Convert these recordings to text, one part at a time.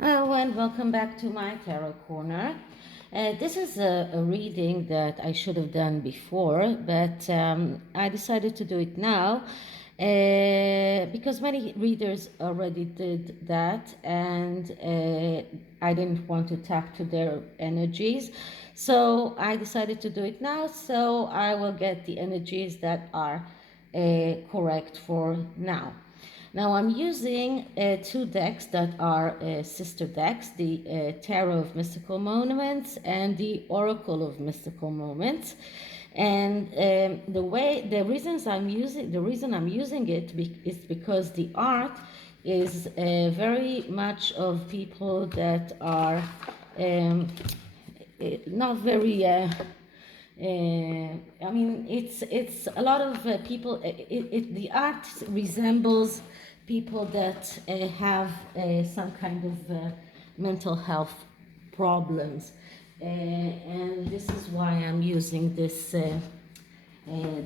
Hello and welcome back to my Tarot Corner. This is a reading that I should have done before, but I decided to do it now because many readers already did that, and I didn't want to tap to their energies. So I decided to do it now, so I will get the energies that are correct for now. Now I'm using two decks that are sister decks, the Tarot of Mystical Moments and the Oracle of Mystical Moments. And the reason I'm using it is because the art is very much of people that are not very I mean, it's a lot of people. The art resembles people that have some kind of mental health problems, and this is why I'm using this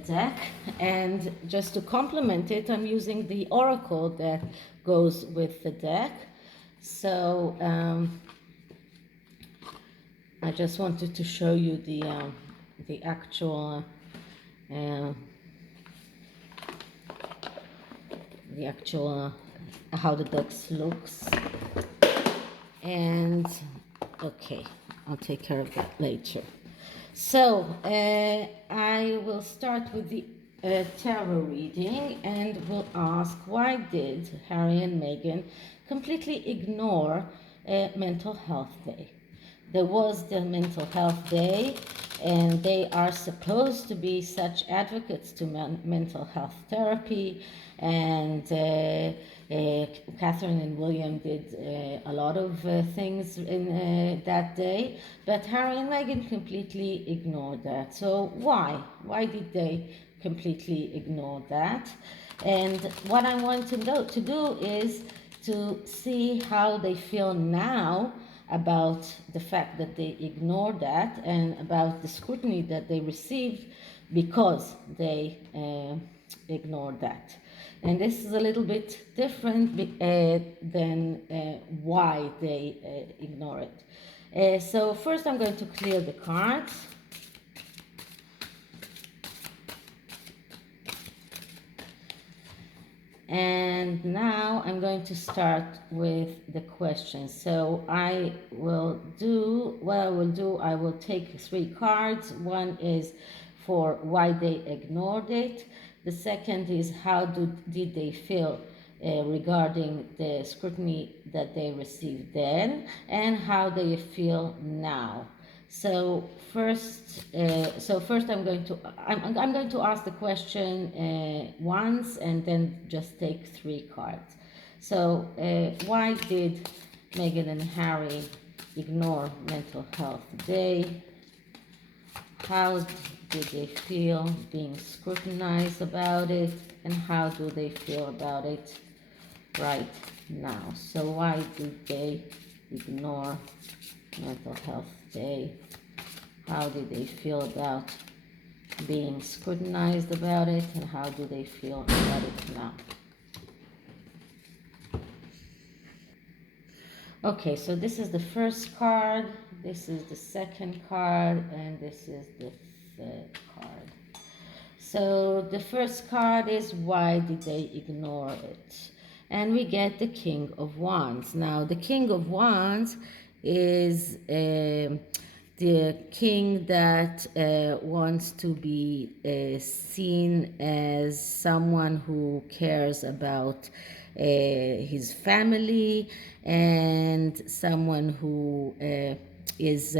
deck. And just to complement it, I'm using the oracle that goes with the deck. So I just wanted to show you the actual how the box looks. And okay, I'll take care of that later. So I will start with the tarot reading and will ask, why did Harry and Meghan completely ignore Mental Health Day? There was the Mental Health Day, and they are supposed to be such advocates to mental health therapy. And Catherine and William did a lot of things in that day, but Harry and Meghan completely ignored that. So why? Why did they completely ignore that? And what I want to do is to see how they feel now about the fact that they ignored that, and about the scrutiny that they received because they ignored that. And this is a little bit different than why they ignore it. So first I'm going to clear the cards. And now I'm going to start with the questions. So I will take three cards. One is for why they ignored it. The second is how did they feel regarding the scrutiny that they received then, and how they feel now. So first I'm going to ask the question once, and then just take three cards. So why did Meghan and Harry ignore Mental Health Day? How did they feel being scrutinized about it, and how do they feel about it right now? So why did they ignore Mental Health Day? How did they feel about being scrutinized about it, and how do they feel about it now? Okay, so this is the first card, this is the second card, and this is the third card. So the first card is, why did they ignore it? And we get the King of Wands. Now, the King of Wands is the king that wants to be seen as someone who cares about his family, and someone who is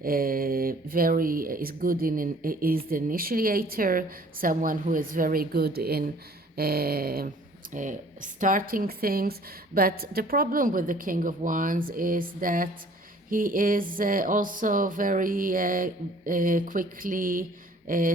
is the initiator, someone who is very good in starting things. But the problem with the King of Wands is that he is also very quickly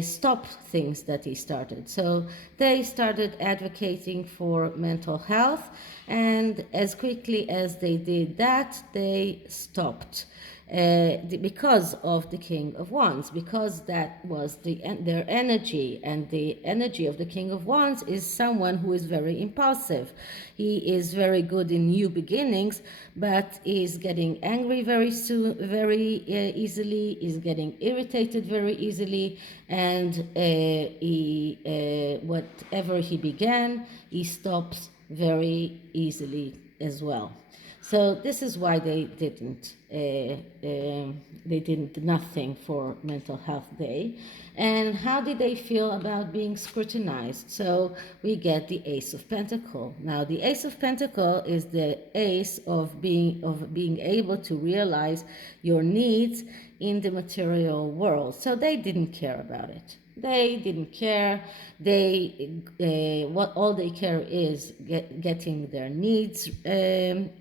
stop things that he started. So they started advocating for mental health, and as quickly as they did that, they stopped. because of the King of Wands, because that was their energy, and the energy of the King of Wands is someone who is very impulsive. He is very good in new beginnings, but is getting angry very soon, very easily, is getting irritated very easily, and whatever he began, he stops very easily as well. So this is why they did nothing for Mental Health Day. And how did they feel about being scrutinized? So we get the Ace of Pentacle. Now the Ace of Pentacle is the ace of being able to realize your needs in the material world. So they didn't care about it. They didn't care. What all they care is getting their needs, getting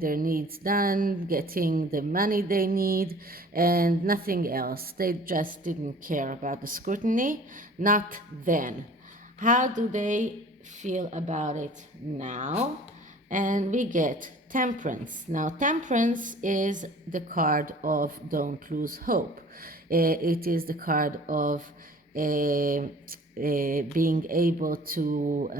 their needs done, getting the money they need, and nothing else. They just didn't care about the scrutiny. Not then. How do they feel about it now? And we get Temperance. Now, Temperance is the card of don't lose hope. It is the card of being able to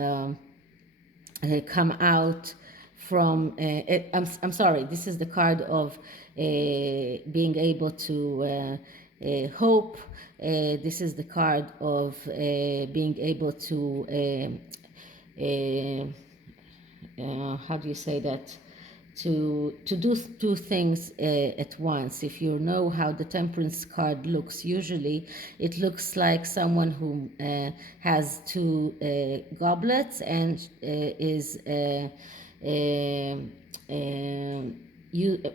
come out from. I'm sorry. This is the card of being able to hope. This is the card of being able to. How do you say that? To do two things at once. If you know how the Temperance card looks, usually it looks like someone who has two goblets and is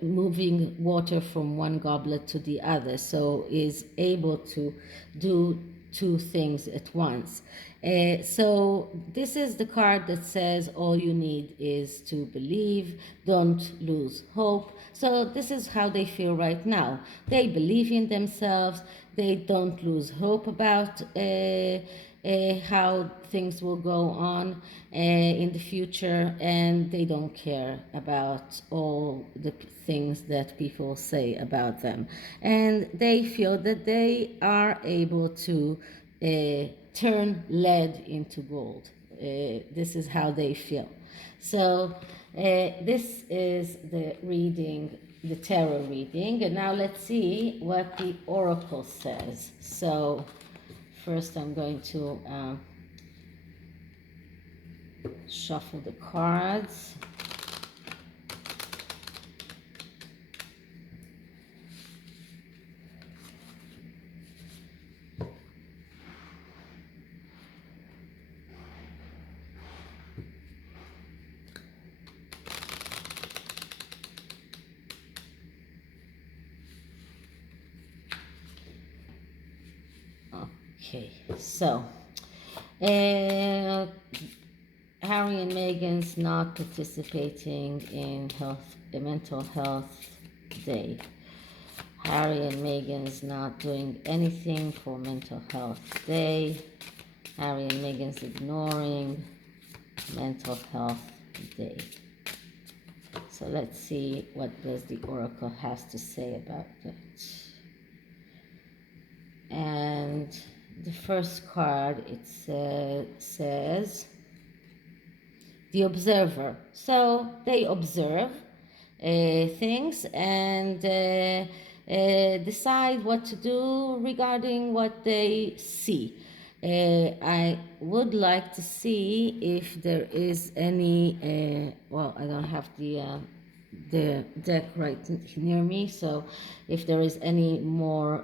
moving water from one goblet to the other, so is able to do two things at once. So this is the card that says all you need is to believe, don't lose hope. So this is how they feel right now. They believe in themselves, they don't lose hope about how things will go on in the future, and they don't care about all the things that people say about them. And they feel that they are able to turn lead into gold. This is how they feel. So this is the reading, the tarot reading. And now let's see what the oracle says. So first I'm going to shuffle the cards. Okay, so Harry and Meghan's not participating in Mental Health Day. Harry and Meghan's not doing anything for Mental Health Day. Harry and Meghan's ignoring Mental Health Day. So let's see what does the oracle has to say about that. And the first card, it says the observer. So they observe things and decide what to do regarding what they see. I would like to see if there is any, well, I don't have the deck right near me, so if there is any more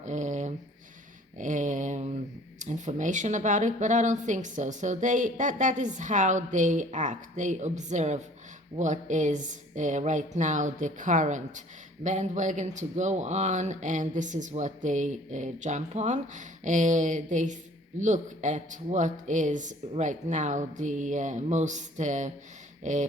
information about it, but I don't think so. So that is how they act. They observe what is right now the current bandwagon to go on, and this is what they jump on. They look at what is right now the most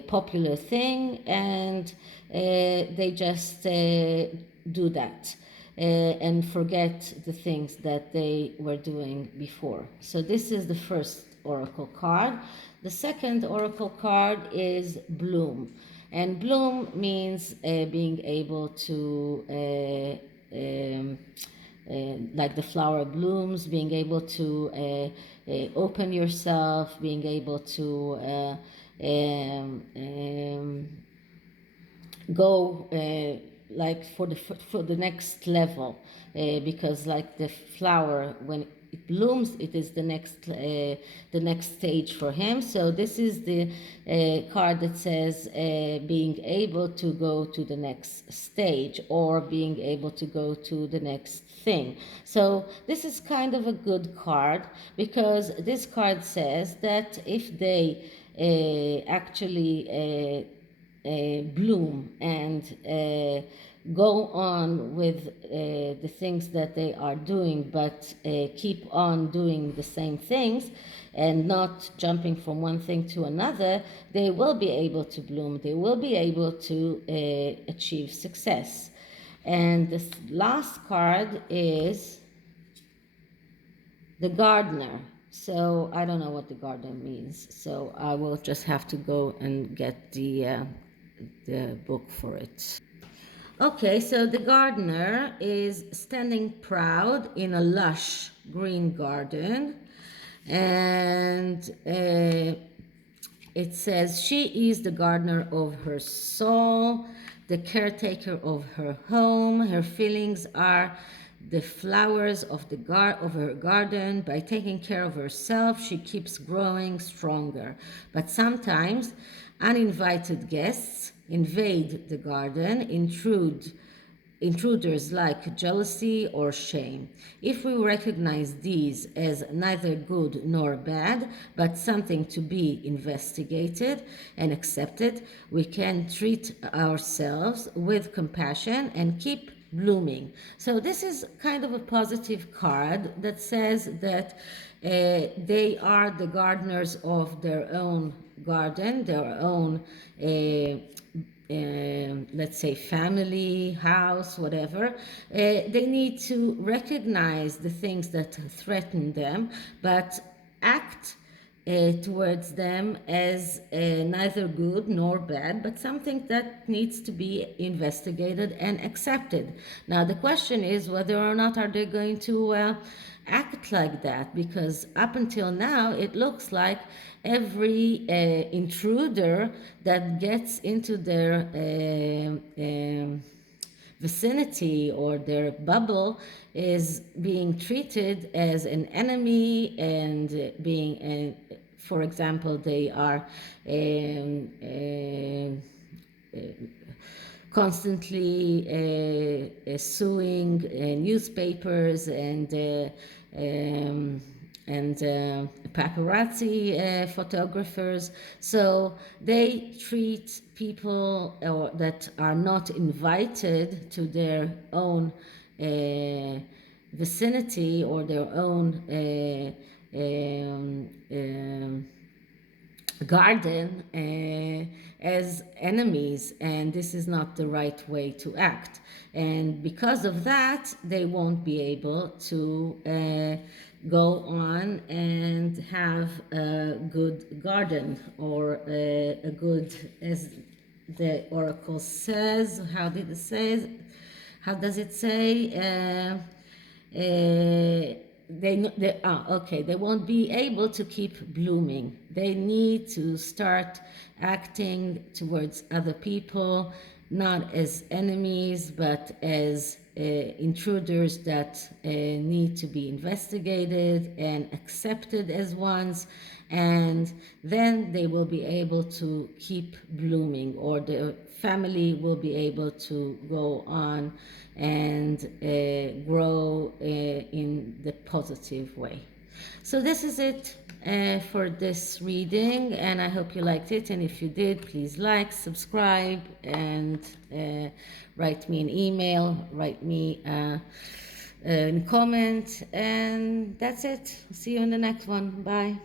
popular thing, and they just do that. And forget the things that they were doing before. So this is the first oracle card. The second oracle card is bloom. And bloom means being able to, like the flower blooms, being able to open yourself, being able to go like for the next level, because like the flower, when it blooms, it is the next stage for him. So this is the card that says being able to go to the next stage, or being able to go to the next thing. So this is kind of a good card, because this card says that if they actually bloom and go on with the things that they are doing, but keep on doing the same things and not jumping from one thing to another, they will be able to bloom, they will be able to achieve success. And this last card is the gardener. So I don't know what the gardener means. So I will just have to go and get the book for it. Okay, so the gardener is standing proud in a lush green garden, and it says, she is the gardener of her soul, the caretaker of her home. Her feelings are the flowers of of her garden. By taking care of herself, she keeps growing stronger. But sometimes uninvited guests invade the garden, intruders like jealousy or shame. If we recognize these as neither good nor bad, but something to be investigated and accepted, we can treat ourselves with compassion and keep blooming. So this is kind of a positive card that says that they are the gardeners of their own garden, their own let's say family, house, whatever. They need to recognize the things that threaten them, but act towards them as neither good nor bad, but something that needs to be investigated and accepted. Now the question is whether or not are they going to act like that, because up until now it looks like every intruder that gets into their vicinity or their bubble is being treated as an enemy, and being, for example, they are constantly suing newspapers and paparazzi photographers. So they treat people that are not invited to their own vicinity or their own garden as enemies, and this is not the right way to act. And because of that, they won't be able to go on and have a good garden, or a good, as the oracle says. How did it say? How does it say? Okay, they won't be able to keep blooming. They need to start acting towards other people, not as enemies, but as intruders that need to be investigated and accepted as ones. And then they will be able to keep blooming, or the family will be able to go on and grow in the positive way. So this is it for this reading, and I hope you liked it. And if you did, please like, subscribe, and write me an email, write me a comment, and that's it. See you in the next one. Bye.